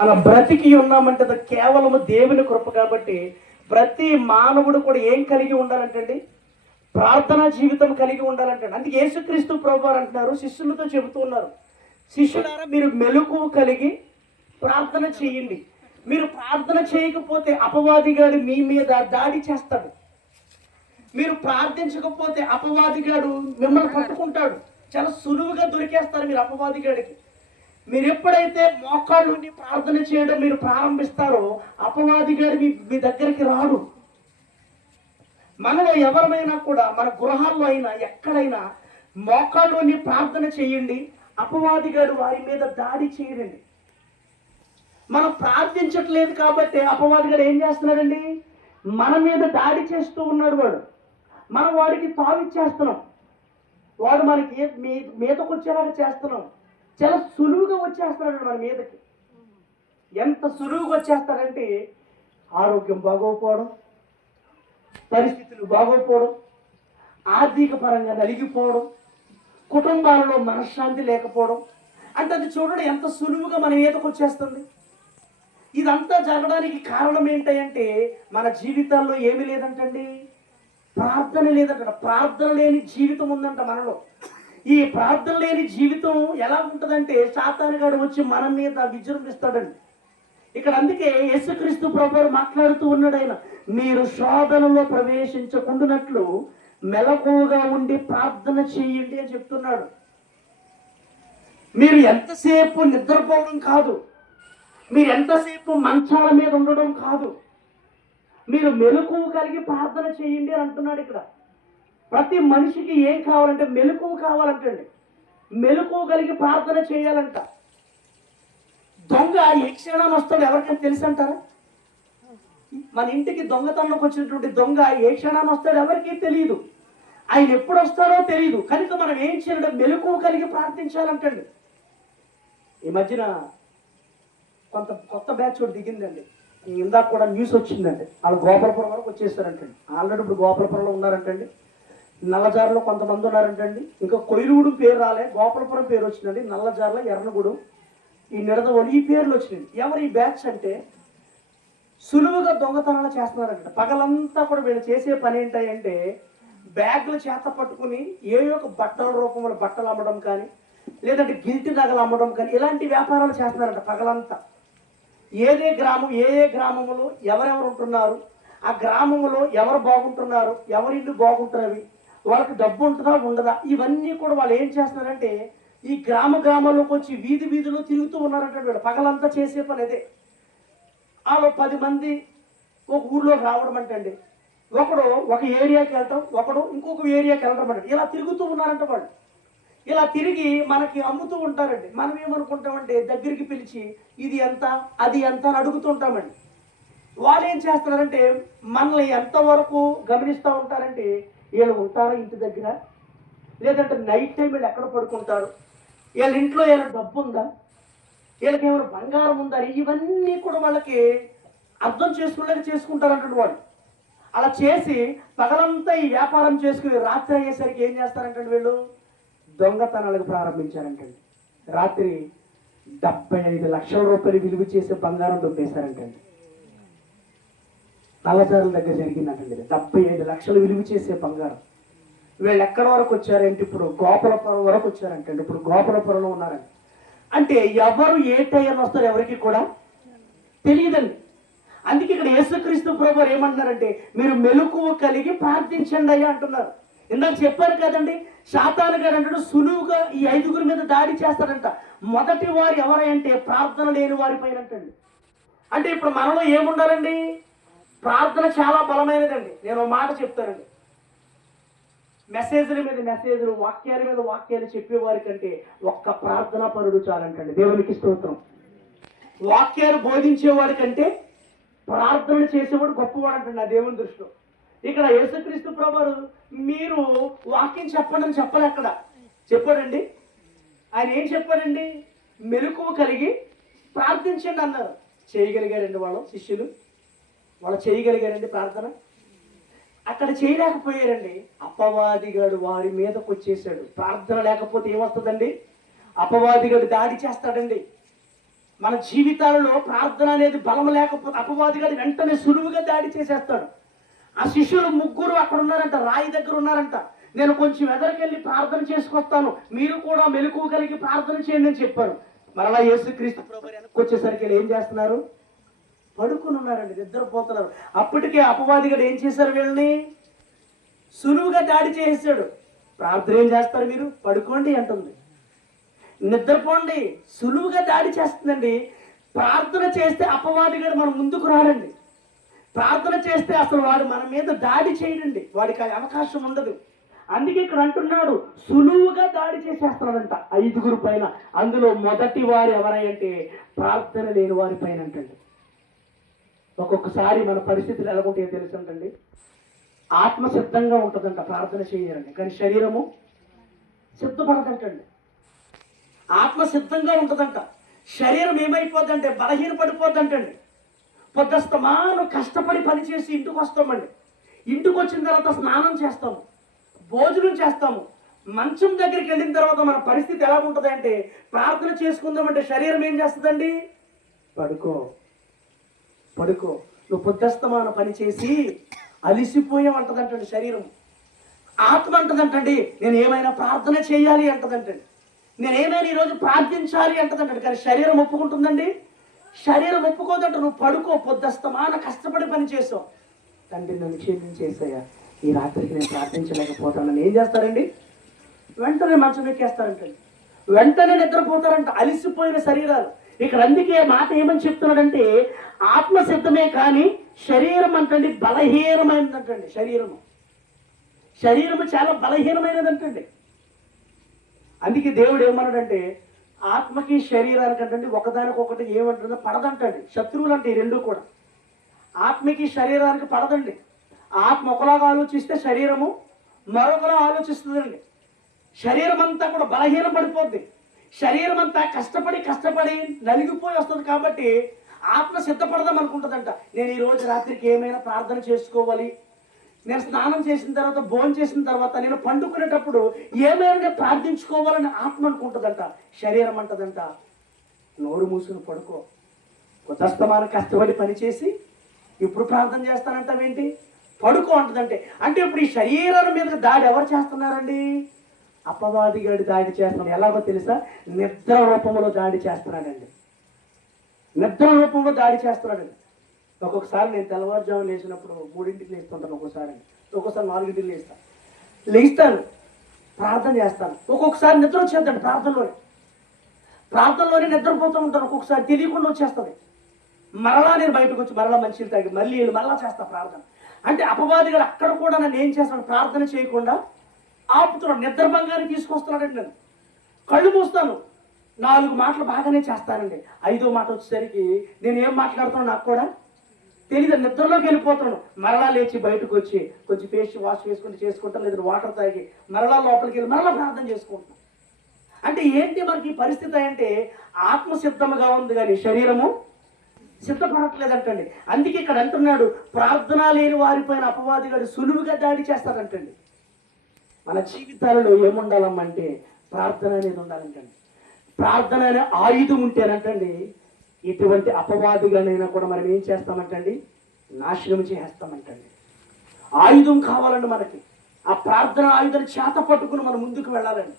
మన బ్రతికి ఉన్నామంటే అది కేవలము దేవుని కృప. కాబట్టి ప్రతి మానవుడు కూడా ఏం కలిగి ఉండాలంటండి? ప్రార్థనా జీవితం కలిగి ఉండాలంటండి. అందుకే యేసుక్రీస్తు ప్రభువారు అంటున్నారు, శిష్యులతో చెబుతూ ఉన్నారు, శిష్యులారా మీరు మెలకువ కలిగి ప్రార్థన చేయండి. మీరు ప్రార్థన చేయకపోతే అపవాదిగాడు మీ మీద దాడి చేస్తాడు. మీరు ప్రార్థించకపోతే అపవాదిగాడు మిమ్మల్ని పట్టుకుంటాడు. చాలా సులువుగా దొరికేస్తారు మీరు అపవాదిగాడికి. మీరు ఎప్పుడైతే మోకాళ్ళు నుండి ప్రార్థన చేయడం మీరు ప్రారంభిస్తారో అపవాదిగాడు మీ దగ్గరికి రాడు. మనలో ఎవరిమైనా కూడా, మన గృహాల్లో అయినా ఎక్కడైనా మోకాళ్ళుని ప్రార్థన చేయండి, అపవాదిగాడు వారి మీద దాడి చేయడండి. మనం ప్రార్థించట్లేదు కాబట్టి అపవాదిగాడు ఏం చేస్తున్నాడండి? మన మీద దాడి చేస్తూ ఉన్నాడు. మనం వాడికి తావిచ్చేస్తున్నాం. వాడు మనకి మీదకు వచ్చేలాగా చేస్తున్నాం. చాలా సులువుగా వచ్చేస్తున్నాడు మన మీదకి. ఎంత సులువుగా వచ్చేస్తాడంటే ఆరోగ్యం బాగోకపోవడం, పరిస్థితులు బాగోకపోవడం, ఆర్థిక పరంగా నలిగిపోవడం, కుటుంబాలలో మనశ్శాంతి లేకపోవడం. అంటే అది చూడండి ఎంత సులువుగా మన మీదకు వచ్చేస్తుంది. ఇదంతా జరగడానికి కారణం ఏంటంటే మన జీవితాల్లో ఏమీ లేదంటండి, ప్రార్థన లేదంట. ప్రార్థన లేని జీవితం ఉందంట మనలో. ఈ ప్రార్థన లేని జీవితం ఎలా ఉంటుందంటే సాతానుగాడు వచ్చి మన మీద విజృంభిస్తాడండి. ఇక్కడ అందుకే యేసుక్రీస్తు ప్రభువు మాట్లాడుతూ ఉన్నాడు, ఆయన మీరు శోధనలో ప్రవేశించకుండానట్లు మెలకువగా ఉండి ప్రార్థన చేయండి అని చెప్తున్నాడు. మీరు ఎంతసేపు నిద్రపోవడం కాదు, మీరు ఎంతసేపు మంచాల మీద ఉండడం కాదు, మీరు మెలకువ కలిగి ప్రార్థన చేయండి అని అంటున్నాడు. ఇక్కడ ప్రతి మనిషికి ఏం కావాలంటే మెలకువ కావాలంటండి. మెలకువ కలిగి ప్రార్థన చేయాలంట. దొంగ ఏ క్షణం వస్తాడు ఎవరికైనా తెలుసు అంటారా? మన ఇంటికి దొంగతనంలోకి వచ్చినటువంటి దొంగ ఏ క్షణాన్ని వస్తాడు ఎవరికీ తెలియదు. ఆయన ఎప్పుడు వస్తాడో తెలియదు. కనుక మనం ఏం చేయాలంటే మెలకువ కలిగి ప్రార్థించాలంటండి. ఈ మధ్యన కొత్త బ్యాచ్ కూడా దిగిందండి. ఇందాక కూడా న్యూస్ వచ్చిందండి, వాళ్ళు గోపాలపురం వరకు వచ్చేస్తారంటండి. ఆల్రెడీ ఇప్పుడు గోపాలపురంలో ఉన్నారంటండి. నల్లజారులో కొంతమంది ఉన్నారంటండి. ఇంకా కొయ్యూరుగూడెం పేరు రాలే, గోపాలపురం పేరు వచ్చిందండి. నల్లజారులో ఎర్రనగూడెం, ఈ నిడదవోలు, ఈ పేర్లు వచ్చినాయి. ఎవరు ఈ బ్యాచ్ అంటే సులువుగా దొంగతనాలు చేస్తున్నారంట. పగలంతా కూడా వీళ్ళు చేసే పని ఏంటంటే బ్యాగులు చేత పట్టుకుని ఒక బట్టల రూపంలో బట్టలు అమ్మడం కానీ, లేదంటే గిల్టి నగలు అమ్మడం కానీ, ఇలాంటి వ్యాపారాలు చేస్తున్నారంట పగలంతా. ఏ గ్రామంలో ఎవరెవరు ఉంటున్నారు, ఆ గ్రామంలో ఎవరు బాగుంటున్నారు, ఎవరిల్లు బాగుంటున్నవి, వాళ్ళకి డబ్బు ఉంటుందా ఉండదా, ఇవన్నీ కూడా వాళ్ళు ఏం చేస్తున్నారంటే ఈ గ్రామాల్లోకి వచ్చి వీధిలో తిరుగుతూ ఉన్నారంటే వీళ్ళు పగలంతా చేసే పని అదే. వాళ్ళు 10 మంది ఒక ఊర్లోకి రావడం అంటండి. ఒకడు ఒక ఏరియాకి వెళ్తాం, ఒకడు ఇంకొక ఏరియాకి వెళ్ళడం అంటే ఇలా తిరుగుతూ ఉన్నారంట వాళ్ళు. ఇలా తిరిగి మనకి అమ్ముతూ ఉంటారండి. మనం ఏమనుకుంటామంటే దగ్గరికి పిలిచి ఇది ఎంత అది ఎంత అని అడుగుతుంటామండి. వాళ్ళు ఏం చేస్తున్నారంటే మనల్ని ఎంతవరకు గమనిస్తూ ఉంటారంటే వీళ్ళు ఉంటారా ఇంటి దగ్గర, లేదంటే నైట్ టైం వీళ్ళు ఎక్కడ పడుకుంటారు, వీళ్ళ ఇంట్లో ఏమైనా డబ్బు ఉందా, వీళ్ళకి ఏమైనా బంగారం ఉందా, ఇవన్నీ కూడా వాళ్ళకి అర్థం చేసుకునేలాగా చేసుకుంటారంటే వాళ్ళు. అలా చేసి పగలంతా ఈ వ్యాపారం చేసుకుని రాత్రి అయ్యేసరికి ఏం చేస్తారంటే వీళ్ళు దొంగతనాలకు ప్రారంభించారంటండి. రాత్రి 75 లక్షల రూపాయలు విలువ చేసే బంగారం దొబ్బేశారంటండి. నల్లజారుల దగ్గర జరిగిందంటండి. 75 లక్షలు విలువ చేసే బంగారం. వీళ్ళు ఎక్కడి వరకు వచ్చారంటే ఇప్పుడు గోపాలపురం వరకు వచ్చారంటండి. ఇప్పుడు గోపాలపురంలో ఉన్నారండి. అంటే ఎవరు ఏ టైం వస్తారో ఎవరికి కూడా తెలియదండి. అందుకే ఇక్కడ యేసుక్రీస్తు ప్రభువు ఏమంటున్నారంటే మీరు మెలకువ కలిగి ప్రార్థించండి అయ్యా అంటున్నారు. ఇందాక చెప్పారు కదండి, సాతాను గారు అంటాడు సులువుగా ఈ 5గురి మీద దాడి చేస్తారంట. మొదటి వారు ఎవరంటే ప్రార్థన లేని వారి పైన అంటండి. అంటే ఇప్పుడు మనలో ఏముండాలండి? ప్రార్థన చాలా బలమైనదండి. నేను మాట చెప్తానండి, మెసేజ్ల మీద మెసేజ్లు, వాక్యాల మీద వాక్యాలు చెప్పేవారి కంటే ఒక్క ప్రార్థనా పరుడు చాలంటండి. దేవునికి స్తోత్రం. వాక్యాలు బోధించేవాడి కంటే ప్రార్థన చేసేవాడు గొప్పవాడు అంటండి ఆ దేవుని దృష్టిలో. ఇక్కడ యేసుక్రీస్తు ప్రభువు మీరు వాక్యం చెప్పండి అని చెప్పలే, అక్కడ చెప్పాడండి. ఆయన ఏం చెప్పాడండి? మెలకువ కలిగి ప్రార్థించండి అన్నారు. చేయగలిగారండి వాళ్ళు శిష్యులు, వాళ్ళు చేయగలిగారండి ప్రార్థన? అక్కడ చేయలేకపోయారండి. అపవాదిగాడు వారి మీదకు వచ్చేసాడు. ప్రార్థన లేకపోతే ఏమొస్తుందండి? అపవాదిగాడు దాడి చేస్తాడండి. మన జీవితాలలో ప్రార్థన అనేది బలం లేకపోతే అపవాది గారు వెంటనే సులువుగా దాడి చేసేస్తాడు. ఆ శిష్యులు ముగ్గురు అక్కడ ఉన్నారంట, రాయి దగ్గర ఉన్నారంట. నేను కొంచెం ఎదరికెళ్ళి ప్రార్థన చేసుకొస్తాను, మీరు కూడా మెలకువ కలిగి ప్రార్థన చేయండి అని చెప్పారు. మరలా యేసుక్రీస్తు ప్రభువు వెనక్కి వచ్చేసరికి ఏం చేస్తున్నారు? పడుకుని ఉన్నారండి, నిద్రపోతున్నారు. అప్పటికే అపవాది గారు ఏం చేశారు? వీళ్ళని సులువుగా దాడి చేసేసాడు. ప్రార్థన ఏం చేస్తారు మీరు? పడుకోండి అంటుంది. నిద్రపోండి, సులువుగా దాడి చేస్తుందండి. ప్రార్థన చేస్తే అపవాది గారు మన ముందుకు రాడండి. ప్రార్థన చేస్తే అసలు వాడు మన మీద దాడి చేయడండి, వాడికి అవకాశం ఉండదు. అందుకే ఇక్కడ అంటున్నాడు, సులువుగా దాడి చేసేస్తున్నాడంట 5 పైన. అందులో మొదటి వారు ఎవరంటే ప్రార్థన లేని వారి పైన అంటండి. ఒక్కొక్కసారి మన పరిస్థితులు ఎలాగుంటాయో తెలుసంటండి. ఆత్మ సిద్ధంగా ఉంటుందంట ప్రార్థన చేయాలండి, కానీ శరీరము సిద్ధపడదంటండి. ఆత్మ సిద్ధంగా ఉంటుందంట, శరీరం ఏమైపోద్దంటే బలహీన పడిపోద్దంటండి. పొద్దుస్తమానం కష్టపడి పనిచేసి ఇంటికి వస్తామండి. ఇంటికి వచ్చిన తర్వాత స్నానం చేస్తాము, భోజనం చేస్తాము. మంచం దగ్గరికి వెళ్ళిన తర్వాత మన పరిస్థితి ఎలా ఉంటుంది అంటే, ప్రార్థన చేసుకుందామంటే శరీరం ఏం చేస్తుందండి? పడుకో పడుకో. నువ్వు పొద్దుస్తమానం పని చేసి అలిసిపోయామంటదంటండి శరీరం. ఆత్మ అంటదంటండి, నేను ఏమైనా ప్రార్థన చేయాలి అంటదంటండి, నేను ఏమైనా ఈరోజు ప్రార్థించాలి అంటదంటండి. కానీ శరీరం ఒప్పుకుంటుందండి? శరీరం ఒప్పుకోదంట. నువ్వు పడుకో, పొద్దుస్తమాన కష్టపడి పని చేసావు. తండ్రి నన్ను క్షమించేసాయా, ఈ రాత్రికి నేను ప్రార్థించలేకపోతానని ఏం చేస్తారండి? వెంటనే మంచం ఎక్కేస్తారంటండి, వెంటనే నిద్రపోతారంట అలిసిపోయిన శరీరాలు. ఇక్కడ అందుకే మాట ఏమని చెప్తున్నాడంటే, ఆత్మ సిద్ధమే కానీ శరీరం అంటండి బలహీనమైనదంటండి. శరీరము చాలా బలహీనమైనదంటండి. అందుకే దేవుడు ఏమన్నాడంటే, ఆత్మకి శరీరానికి అంటండి ఒకదానికొకటి ఏమంటుందో పడదంటండి. శత్రువులు అంటే ఈ రెండు కూడా. ఆత్మకి శరీరానికి పడదండి. ఆత్మ ఒకలాగా ఆలోచిస్తే శరీరము మరొకలా ఆలోచిస్తుందండి. శరీరం అంతా కూడా బలహీన పడిపోద్ది. శరీరం అంతా కష్టపడి నలిగిపోయి వస్తుంది. కాబట్టి ఆత్మ సిద్ధపడదాం అనుకుంటుందంట, నేను ఈరోజు రాత్రికి ఏమైనా ప్రార్థన చేసుకోవాలి, నేను స్నానం చేసిన తర్వాత భోజనం చేసిన తర్వాత నేను పండుకునేటప్పుడు ఏమైనా నేను ప్రార్థించుకోవాలని ఆత్మ అనుకుంటుందంట. శరీరం అంటదంట, నోరు మూసుకుని పడుకో, కొత్తస్తమాన కష్టపడి పనిచేసి ఇప్పుడు ప్రార్థన చేస్తానంటావేంటి, పడుకో అంటదంటే. అంటే ఇప్పుడు ఈ శరీరాల మీద దాడి ఎవరు చేస్తున్నారండి? అపవాది గాడి దాడి చేస్తున్నాడు. ఎలాగో తెలుసా? నిద్ర రూపంలో దాడి చేస్తున్నాడండి. నిద్ర రూపంలో దాడి చేస్తున్నాడండి. ఒక్కొక్కసారి నేను తెల్లవారుజాము లేచినప్పుడు 3ంటికి లేస్తుంటాను, ఒక్కోసారి 4ంటికి లేస్తాను, ప్రార్థన చేస్తాను. ఒక్కొక్కసారి నిద్ర వచ్చేద్దండి ప్రార్థనలోనే నిద్రపోతూ ఉంటాను. ఒక్కొక్కసారి తెలియకుండా వచ్చేస్తుంది. మరలా నేను బయటకు వచ్చి మరలా మంచిలు తాగి మరలా చేస్తా ప్రార్థన. అంటే అపవాది గారు అక్కడ కూడా నన్ను ఏం చేస్తాను? ప్రార్థన చేయకుండా ఆపుతున్నాడు, నిద్రభంగాన్ని తీసుకొస్తున్నాడండి. నేను కళ్ళు మూస్తాను, 4 మాటలు బాగానే చేస్తానండి. 5వ మాట వచ్చేసరికి నేను ఏం మాట్లాడుతున్నాను నాకు కూడా తెలీదు, నిద్రలోకి వెళ్ళిపోతున్నాను. మరలా లేచి బయటకు వచ్చి కొంచెం ఫేస్ వాష్ చేసుకుంటాను, లేదా వాటర్ తాగి మరలా లోపలికి వెళ్ళి మరలా ప్రార్థన చేసుకుంటున్నాను. అంటే ఏంటి మనకి ఈ పరిస్థితి అంటే, ఆత్మ సిద్ధముగా ఉంది కానీ శరీరము సిద్ధపడట్లేదంటండి. అందుకే ఇక్కడ అంటున్నాడు, ప్రార్థన లేని వారిపైన అపవాదిగాడు సులువుగా దాడి చేస్తాడంటండి. మన జీవితాలలో ఏముండాలమ్మంటే ప్రార్థన అనేది ఉండాలంటండి. ప్రార్థన అనే ఆయుధం ఉంటేనంటండి ఇటువంటి అపవాదులనైనా కూడా మనం ఏం చేస్తామంటండి? నాశనం చేస్తామంటండి. ఆయుధం కావాలండి మనకి. ఆ ప్రార్థన ఆయుధాన్ని చేత పట్టుకుని మనం ముందుకు వెళ్ళాలండి.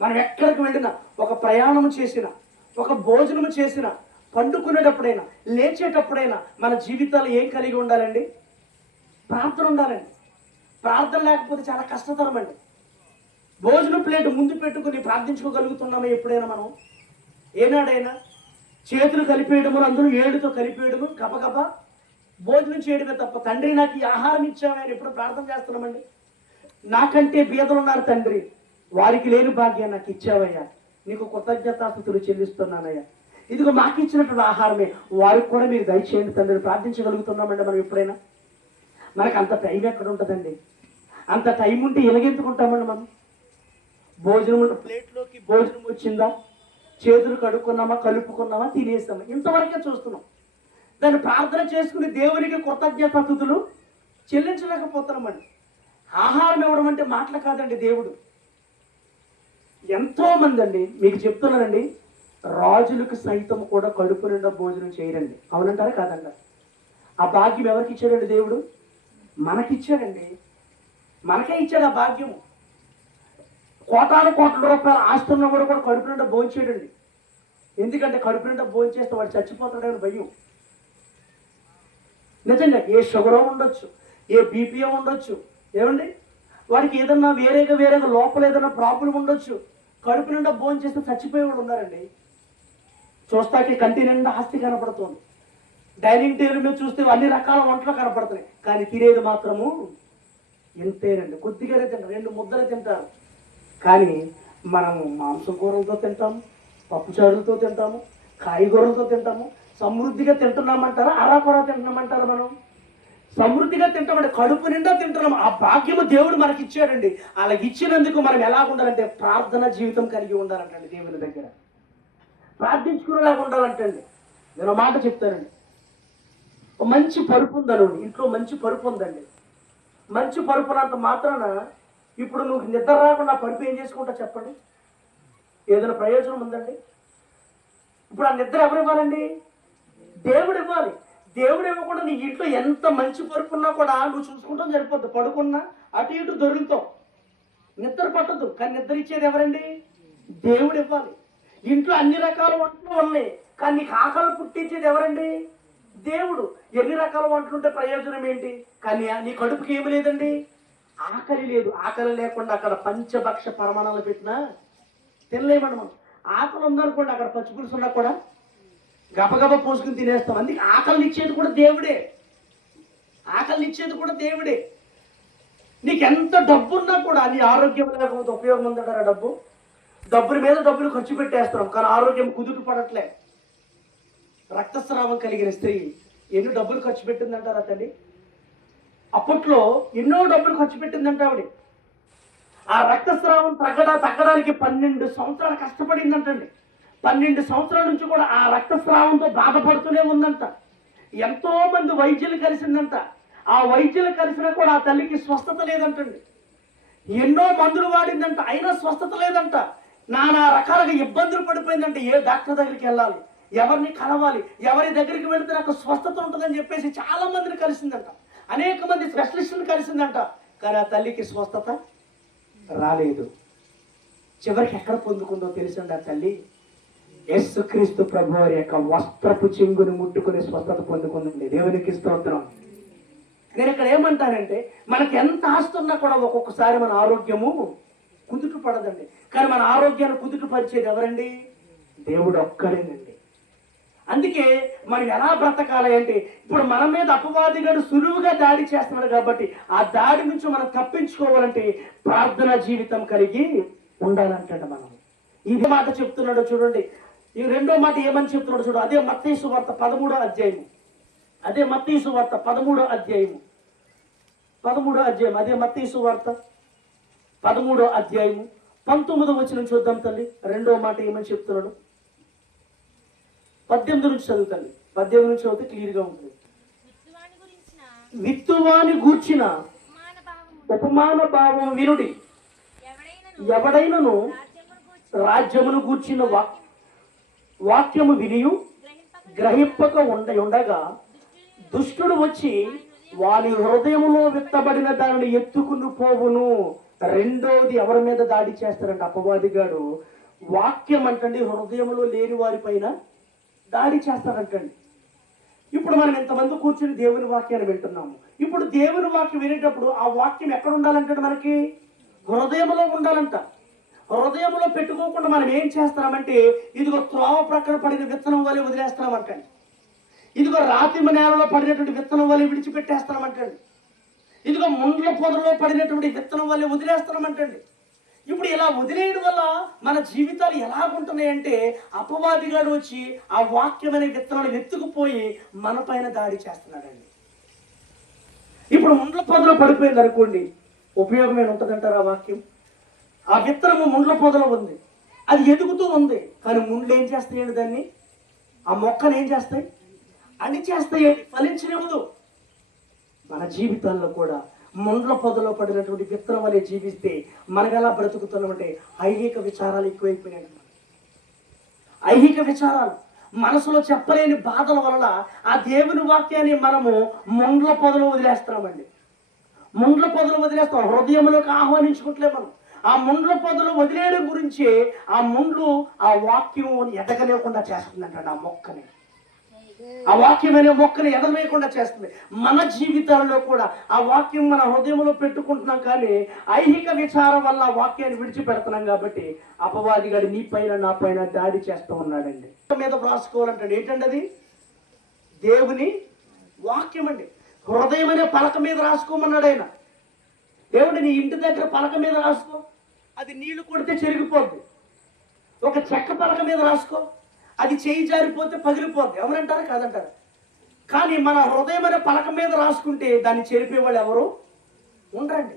మనం ఎక్కడికి వెళ్ళినా, ఒక ప్రయాణం చేసినా, ఒక భోజనం చేసినా, పండుకునేటప్పుడైనా, లేచేటప్పుడైనా మన జీవితాలు ఏం కలిగి ఉండాలండి? ప్రార్థన ఉండాలండి. ప్రార్థన లేకపోతే చాలా కష్టతరం అండి. భోజనం ప్లేట్ ముందు పెట్టుకుని ప్రార్థించుకోగలుగుతున్నామా ఎప్పుడైనా మనం? ఏనాడైనా చేతులు కలిపేయడము, అందరూ ఏడుతో కలిపేయడము, గబగబా భోజనం చేయడమే తప్ప, తండ్రి నాకు ఈ ఆహారం ఇచ్చామని ఎప్పుడు ప్రార్థన చేస్తున్నామండి? నాకంటే బీదలు ఉన్నారు తండ్రి, వారికి లేని భాగ్యం నాకు ఇచ్చావయ్యా, నీకు కృతజ్ఞతాస్తుతులు చెల్లిస్తున్నానయ్యా, ఇదిగో మాకు ఇచ్చినటువంటి ఆహారమే వారికి కూడా మీరు దయచేయండి తండ్రి ప్రార్థించగలుగుతున్నామండి మనం ఎప్పుడైనా? మనకు అంత టైం ఎక్కడ ఉంటుందండి? అంత టైం ఉంటే ఎలాగెందుకుంటామండి మనం? భోజనం ప్లేట్లోకి భోజనం వచ్చిందా, చేతులు కడుక్కున్నామా, కలుపుకున్నామా, తినేస్తామా, ఇంతవరకే చూస్తున్నాం. దాన్ని ప్రార్థన చేసుకుని దేవునికి కృతజ్ఞతాస్తుతులు చెల్లించలేకపోతున్నామండి. ఆహారం ఇవ్వడం అంటే మాటలు కాదండి. దేవుడు ఎంతో మంది అండి, మీకు చెప్తున్నానండి, రాజులకు సైతం కూడా కడుపు నిండా భోజనం చేయరండి. అవునంటారా కాదంటారా? ఆ భాగ్యం ఎవరికి ఇచ్చాడండి? దేవుడు మనకిచ్చాడండి. మనకే ఇచ్చాడు ఆ భాగ్యము. కోటాను కోట్ల రూపాయల ఆస్తున్న కూడా కడుపు నిండా భోంచేయడండి. ఎందుకంటే కడుపు నిండా భోంచేస్తే వాడు చచ్చిపోతాడని భయం. నిజంగా ఏ షుగరో ఉండొచ్చు, ఏ బీపీఓ ఉండొచ్చు, ఏమండి వాడికి ఏదన్నా వేరేగా లోపల ఏదైనా ప్రాబ్లం ఉండొచ్చు. కడుపు నిండా భోంచేస్తే చచ్చిపోయే వాళ్ళు ఉన్నారండి. చూస్తాకి కంటి నిండా ఆస్తి కనపడుతుంది, డైనింగ్ టేబుల్ మీద చూస్తే అన్ని రకాల వంటలు కనపడుతున్నాయి, కానీ తినేది మాత్రము ఎంతేనండి, కొద్దిగానే తింటారు, 2 ముద్దలు తింటారు. కానీ మనము మాంసం కూరలతో తింటాము, పప్పుచారులతో తింటాము, కాయగూరలతో తింటాము. సమృద్ధిగా తింటున్నామంటారా, అరాకొర తింటున్నామంటారా? మనం సమృద్ధిగా తింటామంటే కడుపు నిండా తింటున్నాం. ఆ భాగ్యము దేవుడు మనకి ఇచ్చాడండి. అలాగ ఇచ్చినందుకు మనం ఎలా ఉండాలంటే ప్రార్థన జీవితం కలిగి ఉండాలంటండి. దేవుని దగ్గర ప్రార్థించుకునేలాగా ఉండాలంటండి. నేను మాట చెప్తానండి. మంచి పరుపు ఉందనండి, ఇంట్లో మంచి పరుపు ఉందండి. మంచి పరుపునంత మాత్రాన ఇప్పుడు నువ్వు నిద్ర రాకుండా పరుపు ఏం చేసుకుంటా చెప్పండి? ఏదైనా ప్రయోజనం ఉందండి? ఇప్పుడు ఆ నిద్ర ఎవరు ఇవ్వాలండి? దేవుడు ఇవ్వాలి. దేవుడు ఇవ్వకుండా నీ ఇంట్లో ఎంత మంచి పరుపు ఉన్నా కూడా నువ్వు చూసుకుంటాం సరిపోద్దు. పడుకున్నా అటు ఇటు దొరుకుతావు, నిద్ర పట్టదు. కానీ నిద్ర ఇచ్చేది ఎవరండి? దేవుడు ఇవ్వాలి. ఇంట్లో అన్ని రకాల వంటలు ఉన్నాయి, కానీ నీకు ఆకలి పుట్టించేది ఎవరండి? దేవుడు. ఎన్ని రకాల వంటలు ఉంటే ప్రయోజనం ఏంటి? కానీ నీ కడుపుకి ఏమి లేదండి, ఆకలి లేదు. ఆకలి లేకుండా అక్కడ పంచభక్ష పరమాణాలు పెట్టినా తినలేమండి మనం. ఆకలి ఉందనుకోండి, అక్కడ పచ్చిపులుసు ఉన్నా కూడా గబగబ పోసుకుని తినేస్తాం. అందుకే ఆకలిని ఇచ్చేది కూడా దేవుడే. ఆకలిని ఇచ్చేది కూడా దేవుడే. నీకు ఎంత డబ్బు ఉన్నా కూడా నీ ఆరోగ్యం లేకపోతే ఉపయోగం ఉందంటారా? డబ్బుల మీద డబ్బులు ఖర్చు పెట్టేస్తున్నాం, కానీ ఆరోగ్యం కుదుట పడట్లే. రక్తస్రావం కలిగిన స్త్రీ ఎన్నో డబ్బులు ఖర్చు పెట్టిందంటారా తల్లి? అప్పట్లో ఎన్నో డబ్బులు ఖర్చు పెట్టిందంట ఆవిడ. ఆ రక్తస్రావం తగ్గడానికి 12 సంవత్సరాలు కష్టపడిందంటండి. 12 సంవత్సరాల నుంచి కూడా ఆ రక్తస్రావంతో బాధపడుతూనే ఉందంట. ఎంతో మంది వైద్యులు కలిసిందంట. ఆ వైద్యులు కలిసినా కూడా ఆ తల్లికి స్వస్థత లేదంటండి. ఎన్నో మందులు వాడిందంట, అయినా స్వస్థత లేదంట. నానా రకాలుగా ఇబ్బందులు పడిపోయిందంటే ఏ డాక్టర్ దగ్గరికి వెళ్ళాలి, ఎవరిని కలవాలి, ఎవరి దగ్గరికి వెళితే నాకు స్వస్థత ఉంటుందని చెప్పేసి చాలా మందిని కలిసిందంట. అనేక మంది స్పెషలిస్టులు కలిసిందంట, కానీ ఆ తల్లికి స్వస్థత రాలేదు. చివరికి ఎక్కడ పొందుకుందో తెలుసండి ఆ తల్లి? యేసుక్రీస్తు ప్రభువారి యొక్క వస్త్రపు చెంగును ముట్టుకుని స్వస్థత పొందుకుందండి. దేవునికి స్తోత్రం. నేను ఇక్కడ ఏమంటానంటే, మనకి ఎంత ఆస్తున్నా కూడా ఒక్కొక్కసారి మన ఆరోగ్యము కుదుట పడదండి. కానీ మన ఆరోగ్యాన్ని కుదుట పరిచేది ఎవరండి? దేవుడు ఒక్కడేనండి. అందుకే మనం ఎలా బ్రతకాలి అంటే, ఇప్పుడు మన మీద అపవాదిగాడు సులువుగా దాడి చేస్తున్నాడు కాబట్టి ఆ దాడి నుంచి మనం తప్పించుకోవాలంటే ప్రార్థనా జీవితం కలిగి ఉండాలంటే మనం ఇది మాట చెప్తున్నాడు చూడండి. ఈ రెండో మాట ఏమని చెప్తున్నాడు చూడు. అదే మత్తయి సువార్త 13వ అధ్యాయము. అదే మత్తయి సువార్త 13వ అధ్యాయము. అదే మత్తయి సువార్త 13వ అధ్యాయము 19వ వచనం చూద్దాం తల్లి. రెండో మాట ఏమని చెప్తున్నాడు? 18 నుంచి చదువుతాను. 18 నుంచి చదివితే క్లియర్గా ఉంటుంది. విత్తువాని గూర్చిన ఉపమాన భావం వినుడి. ఎవడైనను రాజ్యమును గూర్చిన వాక్యము వినియు గ్రహింపక ఉండగా దుష్టుడు వచ్చి వాని హృదయములో విత్తబడిన దానిని ఎత్తుకుని పోవును. రెండోది ఎవరి మీద దాడి చేస్తారంటే అపవాదిగాడు వాక్యం అంటండి హృదయంలో లేని వారి పైన దాడి చేస్తారంటండి. ఇప్పుడు మనం ఎంతమంది కూర్చుని దేవుని వాక్యాన్ని వింటున్నాము. ఇప్పుడు దేవుని వాక్యం వినేటప్పుడు ఆ వాక్యం ఎక్కడ ఉండాలంటే మనకి హృదయంలో ఉండాలంట. హృదయంలో పెట్టుకోకుండా మనం ఏం చేస్తున్నామంటే, ఇదిగో త్రోవ ప్రక్కన పడిన విత్తనం వల్ల వదిలేస్తున్నామంటండి. ఇదిగో రాతి నేలలో పడినటువంటి విత్తనం వల్ల విడిచిపెట్టేస్తున్నామంటండి. ఇదిగో ముండ్ల పొదలో పడినటువంటి విత్తనం వల్ల వదిలేస్తున్నామంటండి. ఇప్పుడు ఇలా వదిలేయడం వల్ల మన జీవితాలు ఎలాగుంటున్నాయంటే, అపవాదిగాడు వచ్చి ఆ వాక్యం అనే విత్తనాలు ఎత్తుకుపోయి మన పైన దాడి చేస్తున్నాడండి. ఇప్పుడు ముండ్ల పొదలో పడిపోయింది అనుకోండి, ఉపయోగం ఏమి ఉంటుందంటారు? ఆ వాక్యం, ఆ విత్తనము ముండ్ల పొదలో ఉంది, అది ఎదుగుతూ ఉంది, కానీ ముండ్లు ఏం చేస్తాయండి? దాన్ని, ఆ మొక్కను ఏం చేస్తాయి? అణిచేస్తాయి, ఫలించనివ్వదు. మన జీవితాల్లో కూడా ముండ్ల పొదలో పడినటువంటి విత్తనం వలె జీవిస్తే మనకు ఎలా బ్రతుకుతున్నామంటే ఐహిక విచారాలు ఎక్కువైపోయినాయి. ఐహిక విచారాలు, మనసులో చెప్పలేని బాధల వలన ఆ దేవుని వాక్యాన్ని మనము ముండ్ల పొదలు వదిలేస్తున్నామండి. ముండ్ల పొదలు వదిలేస్తాం, హృదయంలోకి ఆహ్వానించుకుంటలే మనం. ఆ ముండ్ల పొదలు వదిలేయడం గురించి ఆ ముండ్లు ఆ వాక్యం ఎదగలేకుండా చేస్తుందంట. ఆ మొక్కని, ఆ వాక్యం అనే మొక్కని ఎదగలేకుండా చేస్తుంది. మన జీవితాల్లో కూడా ఆ వాక్యం మన హృదయంలో పెట్టుకుంటున్నాం, కానీ ఐహిక విచారం వల్ల ఆ వాక్యాన్ని విడిచిపెడుతున్నాం. కాబట్టి అపవాది గారు నీ పైన నా పైన దాడి చేస్తూ ఉన్నాడండి. మీద రాసుకోవాలంటాడు. ఏంటండి అది? దేవుని వాక్యం అండి. హృదయం అనే పలక మీద రాసుకోమన్నాడు ఆయన. దేవుడు నీ ఇంటి దగ్గర పలక మీద రాసుకో, అది నీళ్లు కొడితే చెరిగిపోద్ది. ఒక చెక్క పలక మీద రాసుకో, అది చేయి జారిపోతే పగిలిపోద్ది. ఎవరంటారు? కాదంటారు. కానీ మన హృదయం అనే పలక మీద రాసుకుంటే దాన్ని చెరిపేవాళ్ళు ఎవరు ఉండరండి.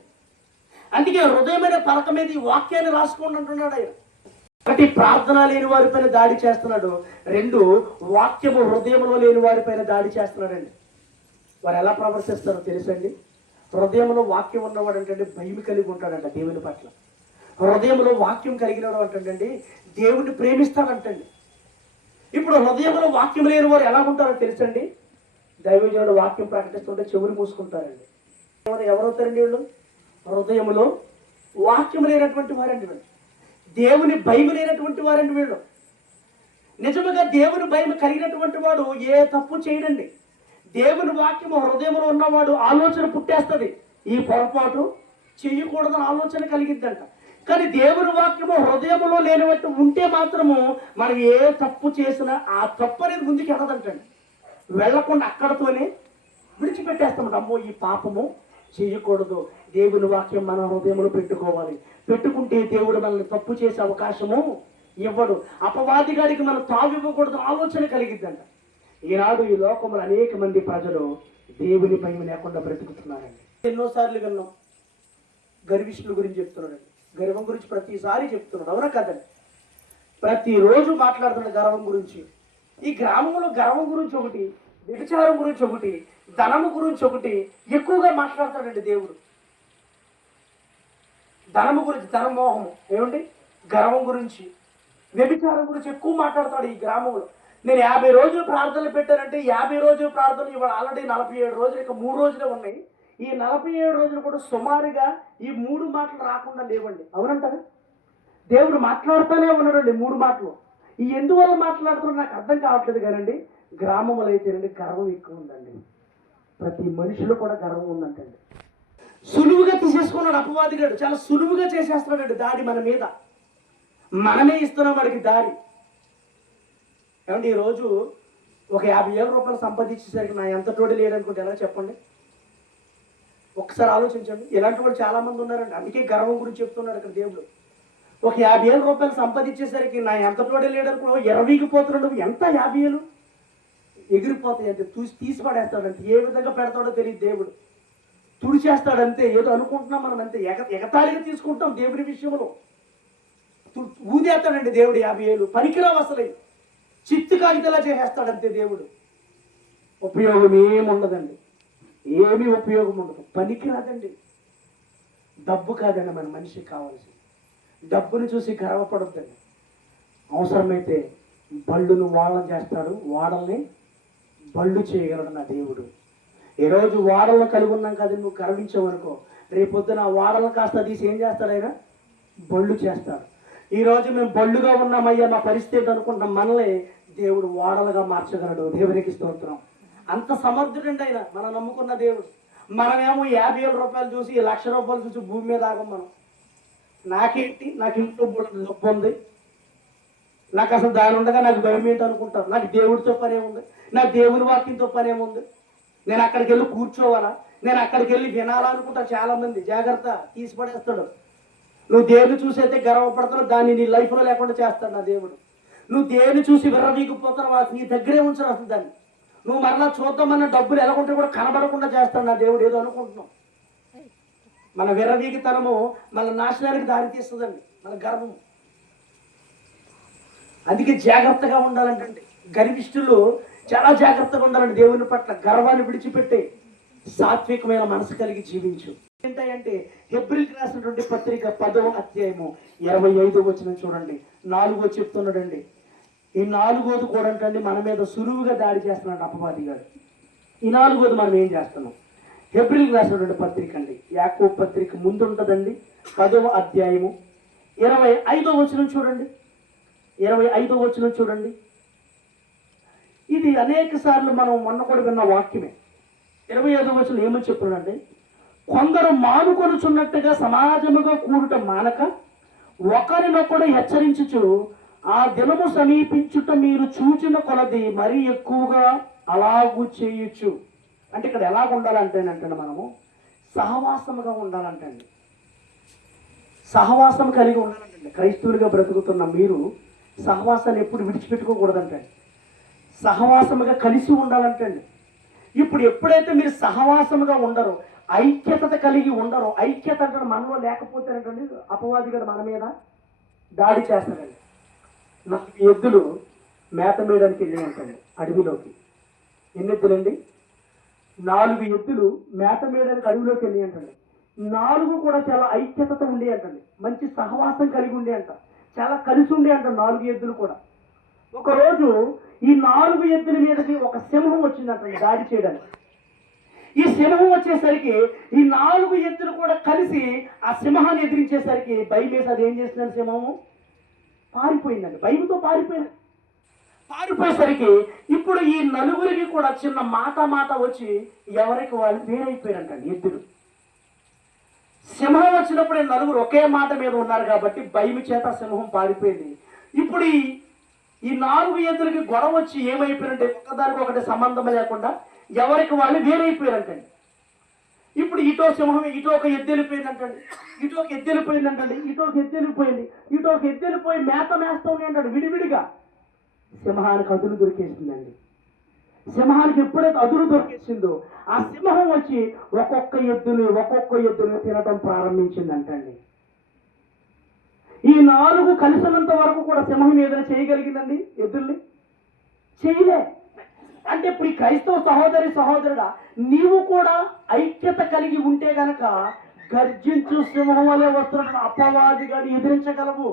అందుకే హృదయం అనే పలక మీద ఈ వాక్యాన్ని రాసుకోండి అంటున్నాడు ఆయన. ఒకటి, ప్రార్థన లేని వారిపైన దాడి చేస్తున్నాడు. రెండు, వాక్యము హృదయంలో లేని వారిపైన దాడి చేస్తున్నాడండి. వారు ఎలా ప్రవర్తిస్తారో తెలుసండి? హృదయంలో వాక్యం ఉన్నవాడు అంటే భయం కలిగి ఉంటాడంట దేవుని పట్ల. హృదయంలో వాక్యం కలిగినవాడు అంటండి దేవుడిని ప్రేమిస్తాడంటండి. ఇప్పుడు హృదయంలో వాక్యం లేని వారు ఎలా ఉంటారో తెలుసండి? దైవజనుడు వాక్యం ప్రకటిస్తుంటే చెవులు మూసుకుంటారండి. ఎవరవుతారండి వీళ్ళు? హృదయంలో వాక్యం లేనటువంటి వారండి వీళ్ళు. దేవుని భయం లేనటువంటి వారండి వీళ్ళు. నిజముగా దేవుని భయం కలిగినటువంటి వాడు ఏ తప్పు చేయడండి. దేవుని వాక్యము హృదయంలో ఉన్నవాడు ఆలోచన పుట్టేస్తుంది, ఈ పొరపాటు చేయకూడదని ఆలోచన కలిగిద్దంట. కానీ దేవుని వాక్యము హృదయంలో లేనివట్టు ఉంటే మాత్రము మనం ఏ తప్పు చేసినా ఆ తప్పు అనేది ముందుకు వెళ్ళదంటండి. వెళ్ళకుండా అక్కడతోనే విడిచిపెట్టేస్తామంట. అమ్మో, ఈ పాపము చేయకూడదు. దేవుని వాక్యం మన హృదయంలో పెట్టుకోవాలి. పెట్టుకుంటే దేవుడు మనల్ని తప్పు చేసే అవకాశము ఇవ్వడు. అపవాది గారికి మనం తావివ్వకూడదు ఆలోచన కలిగిద్దంట. ఈనాడు ఈ లోకంలో అనేక మంది ప్రజలు దేవుని భయం లేకుండా బ్రతుకుతున్నారండి. ఎన్నోసార్లు విన్నాం, గర్విష్ఠుల గురించి చెప్తున్నాడండి. గర్వం గురించి ప్రతిసారి చెప్తున్నాడు. అవునా కదండి? ప్రతిరోజు మాట్లాడుతున్నాడు గర్వం గురించి. ఈ గ్రామంలో గర్వం గురించి ఒకటి, వ్యభిచారం గురించి ఒకటి, ధనము గురించి ఒకటి ఎక్కువగా మాట్లాడతాడండి దేవుడు. ధనము గురించి, ధనమోహము ఏమండి, గర్వం గురించి, వ్యభిచారం గురించి ఎక్కువ మాట్లాడతాడు ఈ గ్రామంలో. నేను 50 రోజులు ప్రార్థనలు పెట్టానంటే 50 రోజులు ప్రార్థనలు ఇవాళ ఆల్రెడీ 47 రోజులు, ఇక 3 రోజులే ఉన్నాయి. ఈ 47 రోజులు కూడా సుమారుగా ఈ 3 మాటలు రాకుండా లేవండి. అవునంటారా? దేవుడు మాట్లాడుతూనే ఉన్నాడండి 3 మాటలు. ఈ ఎందువల్ల మాట్లాడుతున్నా నాకు అర్థం కావట్లేదు కానండి. గ్రామంలో అయితేనండి గర్వం ఎక్కువ ఉందండి. ప్రతి మనిషిలో కూడా గర్వం ఉందంటండి. సులువుగా తీసేసుకున్నాడు అపవాదిగాడు. చాలా సులువుగా చేసేస్తున్నాడండి దాడి మన మీద. మనమే ఇస్తున్నాం వాడికి దారి. ఏమంటే ఈరోజు ఒక 50,000 రూపాయలు సంపాదించేసరికి నా ఎంత తోడు లేదనుకుంటే ఎలా చెప్పండి? ఒకసారి ఆలోచించండి. ఇలాంటి వాళ్ళు చాలా మంది ఉన్నారండి. అందుకే గర్వం గురించి చెప్తున్నాడు ఇక్కడ దేవుడు. ఒక 50,000 రూపాయలు సంపాదించేసరికి నా ఎంత తోడు లేదనుకో 20కి పోతున్నాడు. ఎంత 50,000 ఎగిరిపోతాయి అంటే తీసి పడేస్తాడంటే. ఏ విధంగా పెడతాడో తెలియదు దేవుడు. తుడిచేస్తాడంతే. ఏదో అనుకుంటున్నాం మనం, అంతే ఎగతాళిగా తీసుకుంటాం దేవుడి విషయంలో. ఊదేస్తాడండి దేవుడు 50,000. పనికిరావు అసలు. చిత్తు కాగితలా చేసేస్తాడంతే దేవుడు. ఉపయోగం ఏముండదండి, ఏమీ ఉపయోగం ఉండదు, పనికి రాదండి. డబ్బు కాదండి మన మనిషికి కావాల్సింది. డబ్బుని చూసి గర్వపడొద్దండి. అవసరమైతే బళ్ళును వాడలం చేస్తాడు, వాడల్ని బళ్ళు చేయగలడు నా దేవుడు. ఈరోజు వాడలను కలిగి ఉన్నాం కదా, నువ్వు గర్వించావనుకో, రేపొద్దున ఆ వాడలను కాస్త తీసి ఏం చేస్తాడు ఆయన? బళ్ళు చేస్తాడు. ఈరోజు మేము బళ్ళుగా ఉన్నామయ్యా మా పరిస్థితి అనుకుంటాం, మనల్ని దేవుడు వాడలుగా మార్చగలడు. దేవునికి స్తోత్రం. అంత సమర్థుడండి ఆయన, మనం నమ్ముకున్న దేవుడు. మనమేమో 50,000 రూపాయలు చూసి 1,00,000 రూపాయలు చూసి భూమి మీద ఆగం మనం. నాకేంటి, నాకు ఇంట్లో డబ్బు ఉంది, నాకు అసలు దాని ఉండగా నాకు భయం ఏంటి అనుకుంటారు. నాకు దేవుడితో పనే ఉంది, నాకు దేవుని వాక్యంతో పనేముంది, నేను అక్కడికి వెళ్ళి కూర్చోవాలా, నేను అక్కడికి వెళ్ళి వినాలనుకుంటా. చాలా మంది జాగ్రత్త, తీసి పడేస్తాడు. నువ్వు దేన్ని చూసి అయితే గర్వపడతావు దాన్ని నీ లైఫ్లో లేకుండా చేస్తాడు నా దేవుడు. నువ్వు దేన్ని చూసి విర్రవీగిపోతావు నీ దగ్గరే ఉంచారు అసలు దాన్ని. నువ్వు మరలా చూద్దామన్న డబ్బులు ఎలాగుంటే కూడా కనబడకుండా చేస్తాడు నా దేవుడు. ఏదో అనుకుంటున్నాం, మన విర్రవీగితనము మన నాశనానికి దారి తీస్తుందండి, మన గర్వము. అందుకే జాగ్రత్తగా ఉండాలంటే గర్విష్ఠులు చాలా జాగ్రత్తగా ఉండాలండి దేవుని పట్ల. గర్వాన్ని విడిచిపెట్టే సాత్వికమైన మనసు కలిగి జీవించు. ఏంటంటే హెబ్రీయులకు రాసినటువంటి పత్రిక 10వ అధ్యాయము 25వ వచనం చూడండి. 4 చెప్తున్నాడండి. ఈ నాలుగోది కూడా అంటండి మన మీద సులువుగా దాడి చేస్తున్నాడు అపవాది గారు. ఈ నాలుగోది మనం ఏం చేస్తున్నాం? హెబ్రీయులకు రాసినటువంటి పత్రిక అండి, యాకోబు పత్రిక ముందు ఉంటుందండి, 10వ అధ్యాయము 25వ వచనం చూడండి. 25వ వచనం చూడండి. ఇది అనేక సార్లు మనం మొన్న కూడా విన్న వాక్యమే. 25వ వచనం ఏమని చెప్తున్నాడంటే, కొందరు మానుకొనుచున్నట్టుగా సమాజముగా కూడుట మానక ఒకరినొకడు హెచ్చరించుచు ఆ దినము సమీపించుట మీరు చూచిన కొలది మరీ ఎక్కువగా అలాగూ చేయొచ్చు. అంటే ఇక్కడ ఎలాగ ఉండాలంటేనంటే మనము సహవాసముగా ఉండాలంటండి, సహవాసం కలిగి ఉండాలంటండి. క్రైస్తవులుగా బ్రతుకుతున్న మీరు సహవాసాన్ని ఎప్పుడు విడిచిపెట్టుకోకూడదంటండి, సహవాసముగా కలిసి ఉండాలంటండి. ఇప్పుడు ఎప్పుడైతే మీరు సహవాసముగా ఉండరో, ఐక్యత కలిగి ఉండరో, ఐక్యత అంటే మనలో లేకపోతేనంటండి అపవాది గారు మన మీద దాడి చేస్తారండి. 4 ఎద్దులు మేత మేయడానికి వెళ్ళి ఉంటాయండి అడవిలోకి. ఎన్ని ఎద్దులండి? 4 ఎద్దులు మేత మేయడానికి అడవిలోకి వెళ్ళి అంటండి. 4 కూడా చాలా ఐక్యతతో ఉండే అంటండి, మంచి సహవాసం కలిగి ఉండే అంట, చాలా కలిసి ఉండే అంట 4 ఎద్దులు కూడా. ఒకరోజు ఈ 4 ఎద్దుల మీదకి ఒక సింహం వచ్చిందంటండి దాడి చేయడానికి. ఈ సింహం వచ్చేసరికి ఈ 4 ఎద్దులు కూడా కలిసి ఆ సింహాన్ని ఎదిరించేసరికి భయం వేసి అది ఏం చేస్తుందండి, సింహము పారిపోయిందండి, భయంతో పారిపోయేసరికి ఇప్పుడు ఈ నలుగురికి కూడా చిన్న మాట వచ్చి ఎవరికి వాళ్ళు వేరైపోయారంటండి ఎద్దులు. సింహం వచ్చినప్పుడు నలుగురు ఒకే మాట మీద ఉన్నారు కాబట్టి భయం చేత సింహం పారిపోయింది. ఇప్పుడు ఈ 4 ఎద్దులకి గొడవ వచ్చి ఏమైపోయారంటే ఒకదానికి ఒకటి సంబంధం లేకుండా ఎవరికి వాళ్ళు వేరైపోయారంటండి. ఇప్పుడు ఇటో సింహం, ఇటో ఒక ఎద్దు వెళ్ళిపోయిందంటండి, ఇటో ఒక ఎద్దు వెళ్ళిపోయిందంటండి, ఇటో ఒక ఎద్దు వెళ్ళిపోయింది, ఇటో ఒక ఎద్దు వెళ్ళిపోయి మేస్తా ఉన్నాయంటాడు విడివిడిగా. సింహానికి అదురు దొరికేసిందండి. సింహానికి ఎప్పుడైతే అదురు దొరికేసిందో ఆ సింహం వచ్చి ఒక్కొక్క ఎద్దుని తినడం ప్రారంభించిందంటండి. ఈ 4 కలిసినంత వరకు కూడా సింహం ఏదైనా చేయగలిగిందండి ఎద్దుల్ని? చేయలే. అంటే ఇప్పుడు ఈ క్రైస్తవ సహోదరుడా, నీవు కూడా ఐక్యత కలిగి ఉంటే గనక గర్జించు సింహం వలె వస్తున్న అపవాదిగాని ఎదిరించగలవు.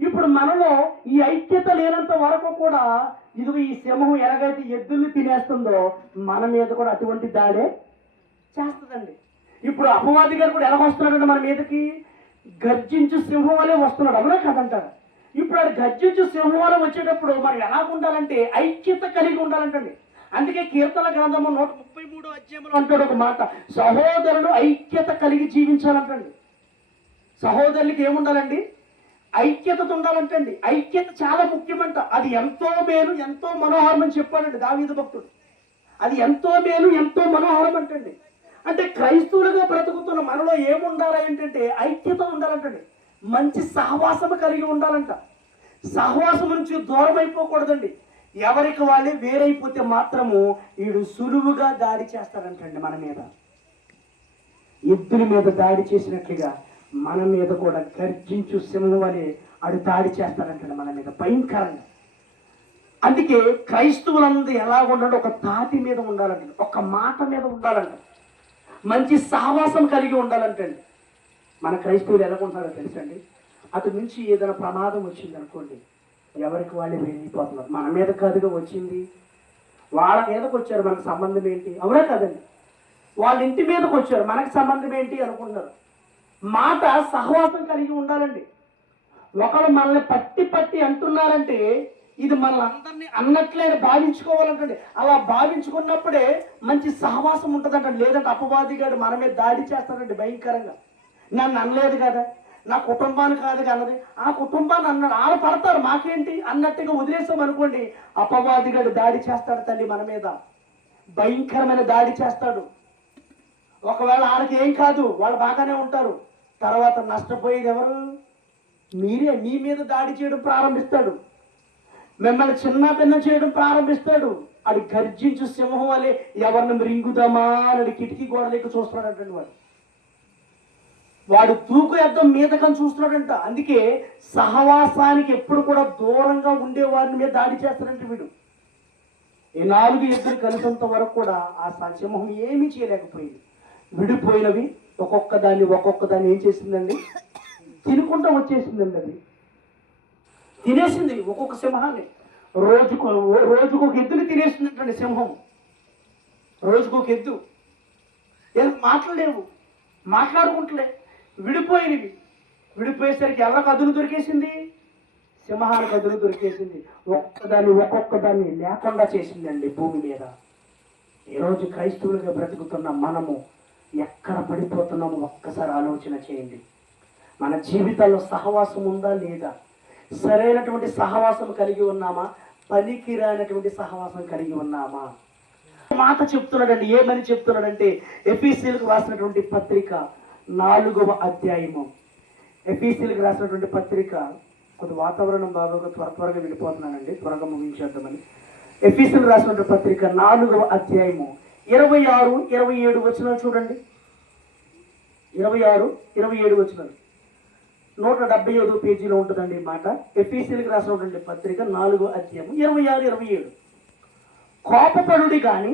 ఇప్పుడు మనలో ఈ ఐక్యత లేనంత వరకు కూడా ఇదిగో ఈ సింహం ఎలాగైతే ఎద్దుల్ని తినేస్తుందో మన మీద కూడా అటువంటి దాడే చేస్తుందండి. ఇప్పుడు అపవాది గారు కూడా ఎలా వస్తున్నాడంటే మన మీదకి గర్జించు సింహం వలె వస్తున్నాడు, అవునా కదంటారు. ఇప్పుడు అది గర్జించు సింహం వలె వచ్చేటప్పుడు మనం ఎలా ఉండాలంటే ఐక్యత కలిగి ఉండాలంటండి. అందుకే కీర్తన గ్రంథము 133వ అధ్యాయంలో అంటాడు ఒక మాట, సహోదరులు ఐక్యత కలిగి జీవించాలంటండి. సహోదరులకి ఏముండాలండి? ఐక్యతతో ఉండాలంటండి. ఐక్యత చాలా ముఖ్యమంట. అది ఎంతో మేలు, ఎంతో మనోహరం అని చెప్పాడండి దావీదు భక్తుడు. అది ఎంతో మేలు, ఎంతో మనోహరం అంటండి. అంటే క్రైస్తవులుగా బ్రతుకుతున్న మనలో ఏముండాలి ఏంటంటే ఐక్యత ఉండాలంటండి, మంచి సహవాసం కలిగి ఉండాలంట. సహవాసం నుంచి దూరం అయిపోకూడదండి. ఎవరికి వాళ్ళే వేరైపోతే మాత్రము వీడు సులువుగా దాడి చేస్తాడంటండి మన మీద. ఎద్దుల మీద దాడి చేసినట్లుగా మన మీద కూడా గర్జించు సింహం అని ఆడు దాడి చేస్తాడంటండి మన మీద భయంకరంగా. అందుకే క్రైస్తవులందరూ ఎలా ఉండాలంటే ఒక తాటి మీద ఉండాలంట, ఒక మాట మీద ఉండాలంట, మంచి సహవాసం కలిగి ఉండాలంటండి. మన క్రైస్తవులు ఎలా ఉంటారో తెలుసండి, అటు నుంచి ఏదైనా ప్రమాదం వచ్చింది అనుకోండి ఎవరికి వాళ్ళే వెళ్ళిపోతున్నారు. మన మీద కాదుగా వచ్చింది, వాళ్ళ మీదకి వచ్చారు, మనకు సంబంధం ఏంటి, అవునా కదండి. వాళ్ళ ఇంటి మీదకి వచ్చారు, మనకు సంబంధం ఏంటి అనుకుంటున్నారు. మాట సహవాసం కలిగి ఉండాలండి. ఒకరు మనల్ని పట్టి అంటున్నారంటే ఇది మన అందరినీ అన్నట్లే భావించుకోవాలంటండి. అలా భావించుకున్నప్పుడే మంచి సహవాసం ఉంటుందంట. లేదంటే అపవాదిగాడు మన మీద దాడి చేస్తాడండి భయంకరంగా. నన్ను అనలేదు కదా, నా కుటుంబాన్ని కాదు అన్నది, ఆ కుటుంబాన్ని అన్నాడు, వాళ్ళు పడతారు మాకేంటి అన్నట్టుగా వదిలేసాం అనుకోండి, అపవాదిగాడు దాడి చేస్తాడు తల్లి మన మీద, భయంకరమైన దాడి చేస్తాడు. ఒకవేళ వాళ్ళకి ఏం కాదు, వాళ్ళు బాగానే ఉంటారు, తర్వాత నష్టపోయేది ఎవరు? మీరే. మీ మీద దాడి చేయడం ప్రారంభిస్తాడు, మిమ్మల్ని చిన్న భిన్న చేయడం ప్రారంభిస్తాడు. అది గర్జించు సింహం వలె ఎవరిని మృంగుదామా అని కిటికీ గోడలేక చూస్తున్నాడంటండి. వాడు తూకు యుద్ధం మీదకని చూస్తున్నాడంట. అందుకే సహవాసానికి ఎప్పుడు కూడా దూరంగా ఉండే వారిని మీద దాడి చేస్తాడంటే వీడు. ఈ 4 ఎద్దులు కలిసినంత వరకు కూడా ఆ సింహం ఏమీ చేయలేకపోయింది. విడిపోయినవి ఒక్కొక్క దాన్ని ఏం చేసిందండి, తినుకుంటూ వచ్చేసిందండి. అది తినేసింది ఒక్కొక్క సింహాన్ని. రోజుకు రోజుకు ఒక ఎద్దుని తినేసిందంటండి సింహం. రోజుకు ఒక ఎద్దు. ఏం మాట్లాడలేవు, మాట్లాడుకుంటలే, విడిపోయినవి. విడిపోయేసరికి ఎవరికి అదును దొరికేసింది? సింహానికి అదును దొరికేసింది. ఒక్కొక్కదాన్ని లేకుండా చేసిందండి భూమి మీద. ఈరోజు క్రైస్తవులుగా బ్రతుకుతున్న మనము ఎక్కడ పడిపోతున్నామో ఒక్కసారి ఆలోచన చేయండి. మన జీవితాల్లో సహవాసం ఉందా లేదా? సరైనటువంటి సహవాసం కలిగి ఉన్నామా? పనికిరానటువంటి సహవాసం కలిగి ఉన్నామా? మాట చెప్తున్నాడండి. ఏమని చెప్తున్నాడంటే ఎఫెసీయులకు రాసినటువంటి పత్రిక 4వ అధ్యాయము. ఎఫెసీయులకు రాసినటువంటి పత్రిక, కొద్ది వాతావరణం బాగా త్వరగా వెళ్ళిపోతున్నానండి, త్వరగా ముగించేద్దామని. ఎఫెసీయులకు రాసినటువంటి పత్రిక 4వ అధ్యాయము 26, 27 వచనాలు చూడండి. 26, 27 వచనాలు 175 పేజీలో ఉంటుందండి ఈ మాట. ఎఫెసీయులకు రాసినటువంటి పత్రిక 4వ అధ్యాయము 26, 27. కోపపడుడి కానీ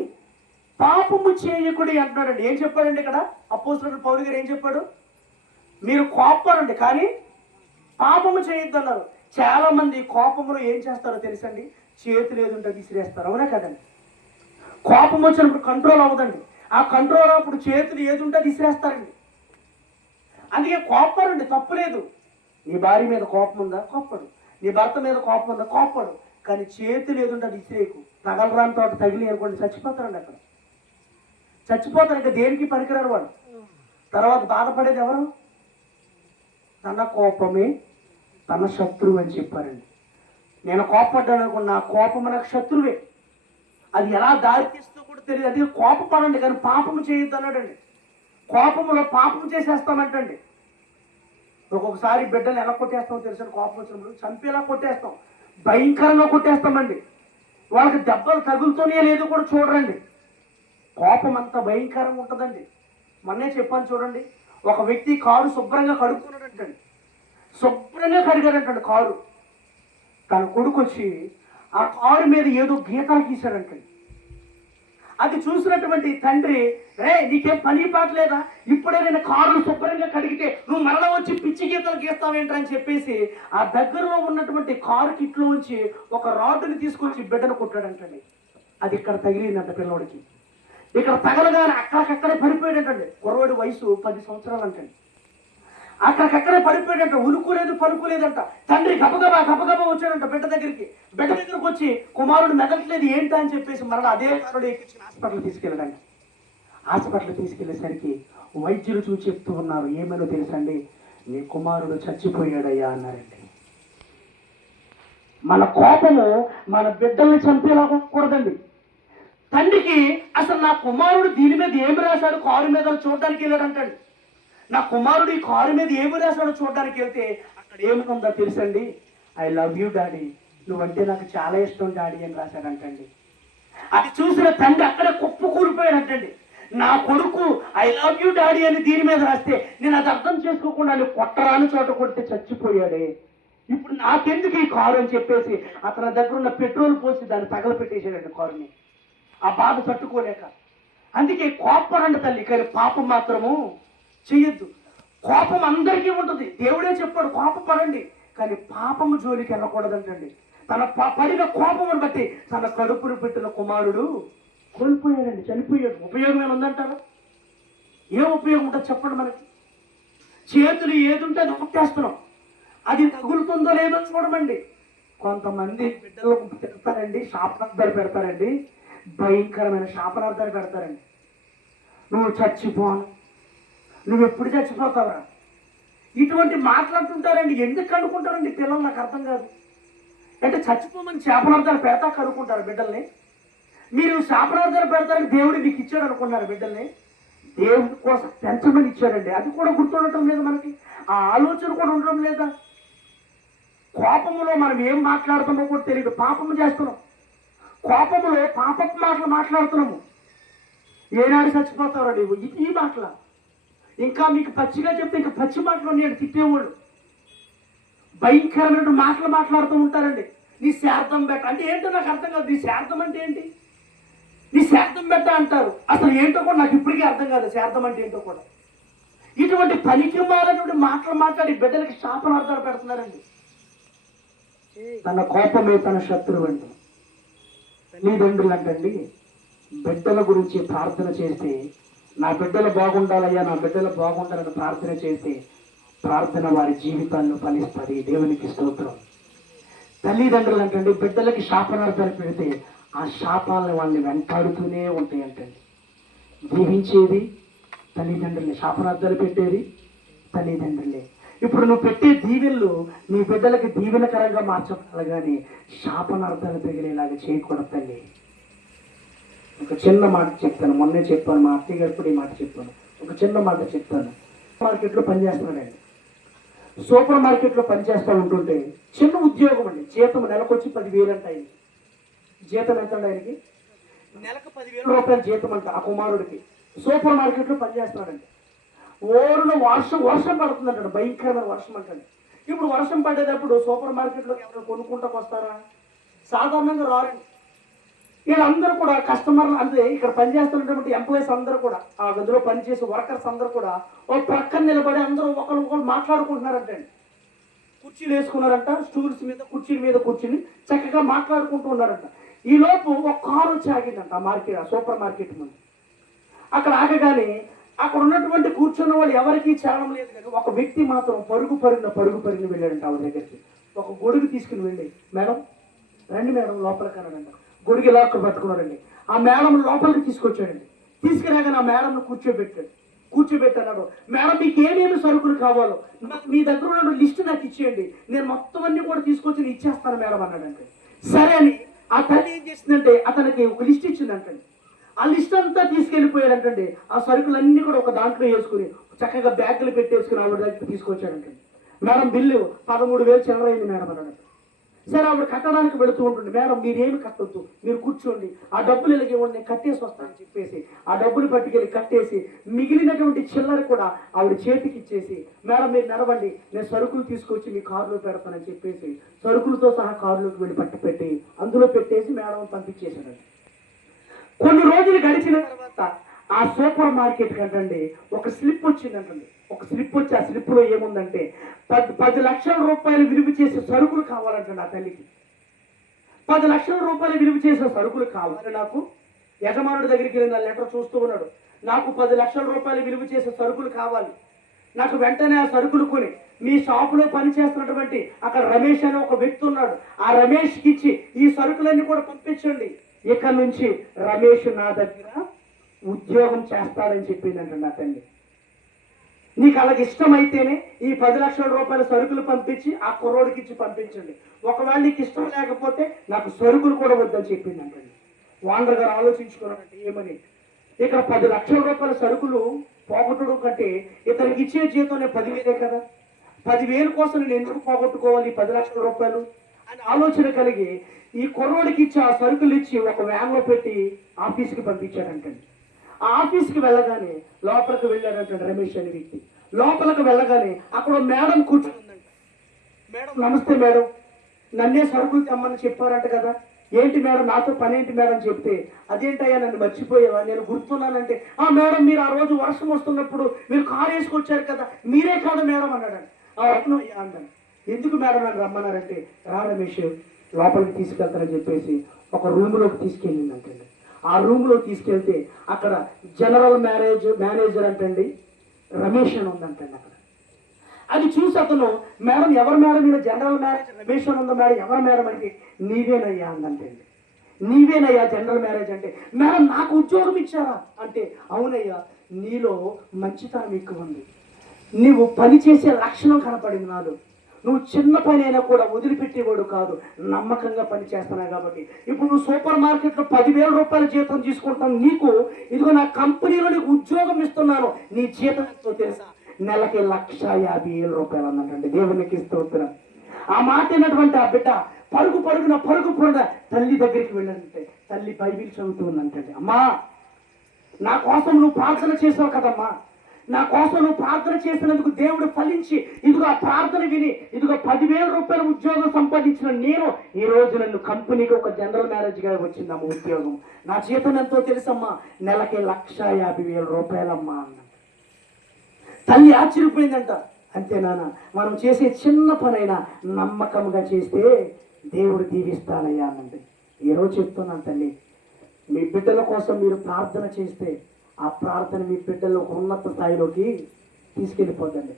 పాపము చేయకుడి అంటున్నాడండి. ఏం చెప్పాడండి ఇక్కడ అపోస్తలుడు పౌలు గారు? ఏం చెప్పాడు? మీరు కోపపడండి కానీ పాపము చేయొద్దు అన్నారు. చాలా మంది కోపంలో ఏం చేస్తారో తెలుసండి? చేతులు ఏదుంటే విసిరేస్తారు. అవునా కదండి? కోపం వచ్చినప్పుడు కంట్రోల్ అవ్వదండి. ఆ కంట్రోల్ అప్పుడు చేతులు ఏదుంటే విసిరేస్తారండి. అందుకే కోపడండి, తప్పులేదు. నీ భార్య మీద కోపం ఉందా? కోపడు. నీ భర్త మీద కోపం ఉందా? కోపడు. కానీ చేతులు ఏదుంటే విసిరేకు. తగలరాని తోట తగిలి అనుకోండి, చచ్చిపోతారండి. అక్కడ చచ్చిపోతారు. ఇంకా దేనికి పనికిరారు వాడు. తర్వాత బాధపడేది ఎవరు? తన కోపమే తన శత్రువు అని చెప్పారండి. నేను కోపడ్డాను అనుకోండి, నా కోపం నాకు శత్రువే. అది ఎలా దారి తీస్తూ కూడా తెలియదు. అది కోపపడండి కానీ పాపము చేయొద్దు అన్నాడండి. కోపములో పాపం చేసేస్తామంటండి. ఒక్కొక్కసారి బిడ్డలు ఎలా కొట్టేస్తామో తెలుసు? కోపం వచ్చినప్పుడు చంపేలా కొట్టేస్తాం, భయంకరంగా కొట్టేస్తామండి. వాళ్ళకి దెబ్బలు తగులుతూనే లేదు కూడా చూడరండి. కోపం అంత భయంకరంగా ఉంటుందండి. మొన్నే చెప్పాను చూడండి, ఒక వ్యక్తి కారు శుభ్రంగా కడుక్కున్నాడంటండి. శుభ్రంగా కడిగాడంటండి కారు. తన కొడుకు వచ్చి ఆ కారు మీద ఏదో గీతలు గీశాడంటండి. అది చూసినటువంటి తండ్రి, రే నీకేం పని పాటలేదా? ఇప్పుడే నేను కారును శుభ్రంగా కడిగితే నువ్వు మరలా వచ్చి పిచ్చి గీతలు గీస్తావేంటని చెప్పేసి ఆ దగ్గరలో ఉన్నటువంటి కారు కిట్లో ఉంచి ఒక రాడ్డుని తీసుకొచ్చి బిడ్డను కొట్టాడంటండి. అది ఇక్కడ తగిలిందంట పిల్లోడికి. ఇక్కడ తగలగానే అక్కడికక్కడే పడిపోయాడంటండి. కుర్రోడి వయసు 10 సంవత్సరాలు అంటండి. అక్కడికక్కడే పడిపోయాడంట. ఉలుకోలేదు, పలుకోలేదంట. తండ్రి గబగబా వచ్చాడంట బిడ్డ దగ్గరికి. బిడ్డ దగ్గరకు వచ్చి కుమారుడు మెదలట్లేదు ఏంటా అని చెప్పేసి మరలా అదే కారుడు ఎక్కించి హాస్పిటల్ తీసుకెళ్ళాడంట. హాస్పిటల్ తీసుకెళ్లేసరికి వైద్యులు చూసి చెప్తూ ఉన్నారు, ఏమనో తెలుసండి, నీ కుమారుడు చచ్చిపోయాడయ్యా అన్నారండి. మన కోపము మన బిడ్డల్ని చంపేలాగకూడదండి. తండ్రికి అసలు నా కుమారుడు దీని మీద ఏమి రాశాడు కారు మీద చూడడానికి వెళ్ళాడంటండి. నా కుమారుడు ఈ కారు మీద ఏమి రాశాడో చూడడానికి వెళ్తే అక్కడ ఏముందో తెలుసండి? ఐ లవ్ యూ డాడీ, నువ్వంటే నాకు చాలా ఇష్టం డాడీ అని రాశాడంటండి. అది చూసిన తండ్రి అక్కడే కుప్ప కూలిపోయాడంటండి. నా కొడుకు ఐ లవ్ యూ డాడీ అని దీని మీద రాస్తే నేను అది అర్థం చేసుకోకుండా కొట్టరాని చోట కొడితే చచ్చిపోయాడే, ఇప్పుడు నాకెందుకు ఈ కారు అని చెప్పేసి అతని దగ్గర ఉన్న పెట్రోల్ పోసి దాన్ని తగలపెట్టేసాడండి కారుని. ఆ బాధ తట్టుకోలేక. అందుకే కోపపడండి తల్లి, కానీ పాపం మాత్రము చెయ్యొద్దు. కోపం అందరికీ ఉంటుంది. దేవుడే చెప్పాడు కోపపడండి, కానీ పాపము జోలికి వెళ్ళకూడదంటండి. తన పడిన కోపమును బట్టి తన కడుపును పెట్టిన కుమారుడు కోల్పోయాడండి, చనిపోయాడు. ఉపయోగం ఏమి ఉందంటారా? ఏం ఉపయోగం ఉంటుంది చెప్పండి మనకి? చేతులు ఏదుంటే అది కొట్టేస్తున్నాం. అది తగులుతుందో లేదో చూడమండి. కొంతమంది బిడ్డలు పెడతారండి, శాపనార్థాలు పెడతారండి, భయంకరమైన శాపనార్థాలు పెడతారండి. నువ్వు చచ్చిపోను, నువ్వు ఎప్పుడు చచ్చిపోతావురా, ఇటువంటి మాట్లాడుతుంటారండి. ఎందుకు కనుక్కుంటారండి పిల్లలు? నాకు అర్థం కాదు. అంటే చచ్చిపోమని శాపనార్థాలు పెడతా కనుక్కుంటారు బిడ్డల్ని. మీరు శాపనార్థాలు పెడతారని దేవుడు మీకు ఇచ్చాడు అనుకున్నారు బిడ్డల్ని. దేవుడి కోసం పెంచమని ఇచ్చాడండి. అది కూడా గుర్తుండటం లేదు మనకి, ఆ ఆలోచన కూడా ఉండడం లేదా? కోపములో మనం ఏం మాట్లాడుతామో కూడా తెలియదు. పాపము చేస్తున్నాం, కోపములో పాపపు మాటలు మాట్లాడుతున్నాము. ఏనాడు చచ్చిపోతారో నీవు ఈ మాటల. ఇంకా మీకు పచ్చిగా చెప్తే ఇంకా పచ్చి మాటలు నేను తిట్టేవాళ్ళు భయంకరమైన మాటలు మాట్లాడుతూ ఉంటారండి. నీ శార్థం బెట్ట అంటే ఏంటో నాకు అర్థం కాదు. నీ శార్థం అంటే ఏంటి? నీ శార్థం బెట్ట అంటారు. అసలు ఏంటో కూడా నాకు ఇప్పటికీ అర్థం కాదు శార్థం అంటే ఏంటో కూడా. ఇటువంటి పనికి మారినటువంటి మాటలు మాట్లాడి బిడ్డలకి శాపనార్థాలు పెడుతున్నారండి. తన కోపమే తన శత్రువు అంట. తల్లిదండ్రులు అంటండి బిడ్డల గురించి ప్రార్థన చేస్తే, నా బిడ్డలు బాగుండాలయ్యా, నా బిడ్డలు బాగుండాలని ప్రార్థన చేస్తే ప్రార్థన వారి జీవితాల్లో ఫలిస్తుంది. దేవునికి స్తోత్రం. తల్లిదండ్రులు అంటండి బిడ్డలకి శాపనార్థాలు పెడితే ఆ శాపాలను వాళ్ళని వెంటాడుతూనే ఉంటాయి అంటండి. దీవించేది తల్లిదండ్రులే, శాపనార్థాలు పెట్టేది తల్లిదండ్రులే. ఇప్పుడు నువ్వు పెట్టే దీవెనలు నీ బిడ్డలకి దీవెనకరంగా మార్చగల కానీ శాపనార్థాలు తగిలేలాగా చేయకూడదు తల్లి. ఒక చిన్న మాట చెప్తాను, మొన్నే చెప్పాను, మా అత్తయ్య గారు కూడా ఈ మాట చెప్పాను. ఒక చిన్న మాట చెప్తాను. మార్కెట్లో పనిచేస్తున్నాడండి, సూపర్ మార్కెట్లో పనిచేస్తూ ఉంటుంటే చిన్న ఉద్యోగం అండి, జీతం నెలకొచ్చి 10,000 అంట. అయింది జీతం ఎంత అండి ఆయనకి? నెలకు 10,000 రూపాయలు జీతం అంట. ఆ కుమారుడికి సూపర్ మార్కెట్లో పనిచేస్తున్నాడండి. ఓరున వర్షం పడుతుందంట, భయంకరమైన వర్షం అంటండి. ఇప్పుడు వర్షం పడేటప్పుడు సూపర్ మార్కెట్లో ఎవరు కొనుక్కుంటాకు వస్తారా? సాధారణంగా రారండి. వీళ్ళందరూ కూడా కస్టమర్లు, అంటే ఇక్కడ పనిచేస్తున్నటువంటి ఎంప్లాయీస్ అందరూ కూడా, ఆ గదిలో పనిచేసే వర్కర్స్ అందరూ కూడా ఒక ప్రక్కన నిలబడి అందరూ ఒకరు మాట్లాడుకుంటున్నారంటే, కుర్చీలు వేసుకున్నారంట, స్టూల్స్ మీద కుర్చీల మీద కూర్చుని చక్కగా మాట్లాడుకుంటూ ఉన్నారంట. ఈ లోపు ఒక కారు వచ్చి ఆగిందంట ఆ మార్కెట్, సూపర్ మార్కెట్ ముందు. అక్కడ ఆగగానే అక్కడ ఉన్నటువంటి కూర్చున్న వాళ్ళు ఎవరికీ చేరడం లేదు, కానీ ఒక వ్యక్తి మాత్రం పరుగు పరిగిన వెళ్ళాడంట ఆవిడ దగ్గరికి. ఒక గొడుగు తీసుకుని వెళ్ళి, మేడం రండి మేడం లోపలికి అన్నాడంట. గొడుగు ఇలా పట్టుకున్నారండి. ఆ మేడం లోపలికి తీసుకొచ్చాడండి. తీసుకురాగానే ఆ మేడంను కూర్చోబెట్టాడు. మేడం మీకు ఏమేమి సరుకులు కావాలో మీ దగ్గర ఉన్న లిస్టు నాకు ఇచ్చేయండి, నేను మొత్తం అన్ని కూడా తీసుకొచ్చి ఇచ్చేస్తాను మేడం అన్నాడంటే. సరే అని ఆ తల్లి ఏం చేసిందంటే అతనికి ఒక లిస్ట్ ఇచ్చిందంటండి. ఆ లిస్ట్ అంతా తీసుకెళ్ళిపోయాడంటండి. ఆ సరుకులన్నీ కూడా ఒక దాంట్లో వేసుకుని చక్కగా బ్యాగులు పెట్టేసుకుని ఆవిడ దగ్గర తీసుకొచ్చాడంటండి. మేడం బిల్లు 13,000 చిల్లర అయింది మేడం అన్నాడు. సరే ఆవిడ కట్టడానికి వెళుతూ ఉంటుంది. మేడం మీరేమి కట్టొద్దు, మీరు కూర్చోండి, ఆ డబ్బులు ఇలాగే ఇవ్వండి, కట్టేసి వస్తానని చెప్పేసి ఆ డబ్బులు పట్టుకెళ్ళి కట్టేసి మిగిలినటువంటి చిల్లర కూడా ఆవిడ చేతికి ఇచ్చేసి, మేడం మీరు నడవండి, నేను సరుకులు తీసుకొచ్చి మీ కారులో పెడతానని చెప్పేసి సరుకులతో సహా కారులోకి వెళ్ళి పెట్టి అందులో పెట్టేసి మేడం పంపించేశాడండి. కొన్ని రోజులు గడిచిన తర్వాత ఆ సూపర్ మార్కెట్ కంటండి ఒక స్లిప్ వచ్చిందంటండి. ఒక స్లిప్ వచ్చి ఆ స్లిప్లో ఏముందంటే 10 లక్షల రూపాయలు విలువ చేసే సరుకులు కావాలంటండి. ఆ తల్లికి 10 లక్షల రూపాయలు విలువ చేసే సరుకులు కావాలి నాకు. యజమానుడి దగ్గరికి వెళ్ళిన లెటర్ చూస్తూ ఉన్నాడు. నాకు 10 లక్షల రూపాయలు విలువ చేసే సరుకులు కావాలి, నాకు వెంటనే ఆ సరుకులు కొని మీ షాపులో పనిచేస్తున్నటువంటి అక్కడ రమేష్ అనే ఒక వ్యక్తి ఉన్నాడు, ఆ రమేష్కి ఇచ్చి ఈ సరుకులన్నీ కూడా పంపించండి, ఇక్కడ నుంచి రమేష్ నా దగ్గర ఉద్యోగం చేస్తాడని చెప్పిందంట నా తల్లి. నీకు అలాగ ఇష్టమైతేనే ఈ 10 లక్షల రూపాయల సరుకులు పంపించి ఆ కుర్రోడికి ఇచ్చి పంపించండి, ఒకవేళ నీకు ఇష్టం లేకపోతే నాకు సరుకులు కూడా వద్దని చెప్పిందంటండి. ఓనర్ గారు ఆలోచించుకున్నారంటే ఏమని, ఇక్కడ 10 లక్షల రూపాయల సరుకులు పోగొట్టడం కంటే ఇతనికి ఇచ్చే జీతం 10,000 కదా, 10,000 కోసం నేను ఎందుకు పోగొట్టుకోవాలి 10 లక్షల రూపాయలు అని ఆలోచన కలిగి ఈ కుర్రోడికి ఇచ్చి ఆ సరుకులు ఇచ్చి ఒక వ్యాన్లో పెట్టి ఆఫీస్కి పంపించాడంటండి. ఆ ఆఫీస్కి వెళ్ళగానే లోపలికి వెళ్ళాడంట రమేష్ అనే వ్యక్తి. లోపలికి వెళ్ళగానే అక్కడ మేడం కూర్చుందంట. మేడం నమస్తే మేడం, నన్నే సరుకులు తెమ్మని చెప్పారంట కదా, ఏంటి మేడం నాతో పని ఏంటి మేడం చెప్తే, అదేంటయ్యా నన్ను మర్చిపోయావా, నేను గుర్తున్నానంటే, ఆ మేడం మీరు ఆ రోజు వర్షం వస్తున్నప్పుడు మీరు కారు వేసుకొచ్చారు కదా మీరే కాదు మేడం అన్నాడు. అవును అయ్యా అన్నాను. ఎందుకు మేడం నన్ను రమ్మన్నారంటే, రా రమేష్ లోపలికి తీసుకెళ్తానని చెప్పేసి ఒక రూమ్లోకి తీసుకెళ్ళిందంటండి. ఆ రూమ్లో తీసుకెళ్తే అక్కడ జనరల్ మేనేజర్ అంటండి రమేష్ అని ఉందంటండి. అక్కడ అది చూసి అతను, మేడం ఎవరు మేడం మీరు జనరల్ మేనేజర్ రమేష్ అని ఉందా మేడం, ఎవరు మేడం అంటే, నీవేనయ్యా అందంటండి. నీవేనయ్యా జనరల్ మేనేజర్ అంటే, మేడం నాకు ఉద్యోగం ఇచ్చారా అంటే, అవునయ్యా నీలో మంచితనం ఎక్కువ ఉంది, నీవు పని చేసే లక్షణం కనపడింది నాలో, నువ్వు చిన్న పని అయినా కూడా వదిలిపెట్టేవాడు కాదు, నమ్మకంగా పని చేస్తున్నావు కాబట్టి ఇప్పుడు నువ్వు సూపర్ మార్కెట్లో 10,000 రూపాయల జీతం తీసుకుంటాను, నీకు ఇదిగో నా కంపెనీలో నీకు ఉద్యోగం ఇస్తున్నాను, నీ జీతం ఎంతో తెలుసా, నెలకి 1,50,000 రూపాయలు అన్నట్టండి. దేవునికి స్తోత్రం. ఆ మాట అయినటువంటి ఆ బిడ్డ పరుగున తల్లి దగ్గరికి వెళ్ళాలంటే తల్లి బైబిల్ చదువుతుందంటండి. అమ్మా నా కోసం నువ్వు ప్రార్థన చేసావు కదమ్మా, నా కోసం నువ్వు ప్రార్థన చేసినందుకు దేవుడు ఫలించి ఇదిగో ఆ ప్రార్థన విని ఇదిగో 10,000 రూపాయల ఉద్యోగం సంపాదించిన నేను ఈ రోజు నన్ను కంపెనీకి ఒక జనరల్ మేనేజర్గా వచ్చిందమ్మ ఉద్యోగం, నా జీతం ఎంతో తెలుసమ్మా, నెలకి 1,50,000 రూపాయలమ్మా అన్న. తల్లి ఆశ్చర్యపోయిందంట. అంతే నాన్న, మనం చేసే చిన్న పనైనా నమ్మకంగా చేస్తే దేవుడు దీవిస్తానయ్యా అనండి. ఈరోజు చెప్తున్నాను తల్లి, మీ బిడ్డల కోసం మీరు ప్రార్థన చేస్తే ఆ ప్రార్థన మీ బిడ్డలు ఒక ఉన్నత స్థాయిలోకి తీసుకెళ్ళిపోద్దండి.